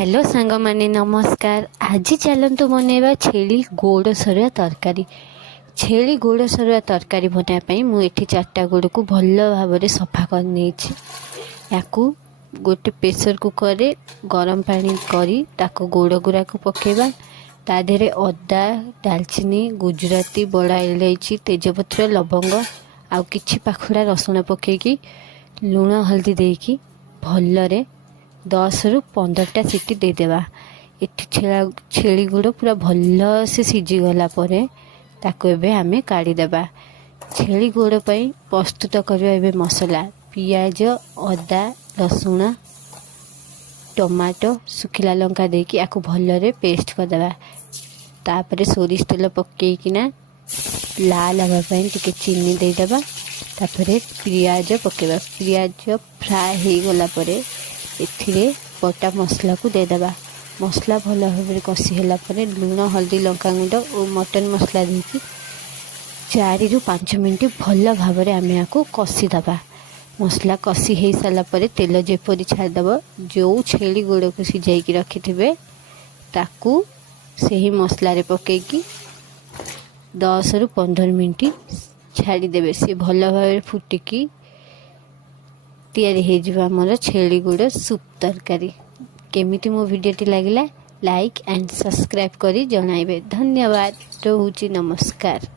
Hello सांग माने नमस्कार। आज चलतु बनैबा छेली गोड़ सरुआ तरकारी। छेली गोड़ सरुआ तरकारी बनाइबाई मुझे 4टा गोड़ को भल भाव सफा कर गोटे प्रेसर कुकर रे गरम पानी करी ताको गोड़ गुरा को पकेबा। ता देहरे अदा दालचीनी गुजराती बड़ा इलायची तेजपत्र लवंग आउ किछि पाखुड़ा रसुण पकेकी लुण हल्दी देकी भल्ल 10 ରୁ 15टा सीटी देदेबा। इठी छेली गुड़ पूरा भल से सीझीगला ताको एबे आमे काढ़ीदेबा। छेली गुड़ पई प्रस्तुत करबा एबे मसला पियाज अदा रसुण टमाटो सुखिला लंका देकी आकु भल्ल पेस्ट करदेबा। तापरे सोरिष तेल पकेकिना लाल हवा पई टिके चीनी देदेबा। तापरे पियाज पकेबा। पियाज फ्राए हो गला परे एथिरे बटा मसला को देदेबा। मसला भल भाव कषि होला परे लुण हल्दी लंका गुंड और मटन मसला देकी 4 ରୁ 5 मिनट भल भाव आम आपको कषिदेबा। मसला कषि हो सारा पर तेल जेपरी छाड़देव जो छेली गोड़ को सीझाई रखि थे ताकू सही मसला रे पकेकी 10 ରୁ 15 मिनट छाड़ीदेवे। सी भल भाव फुटिकी तैयारी हो आमर छेली गुड़ सूप तरकारी। केमिति मो वीडियोटी लगिला लाइक एंड सब्सक्राइब करी जणाइबे। धन्यवाद। रोहुची नमस्कार।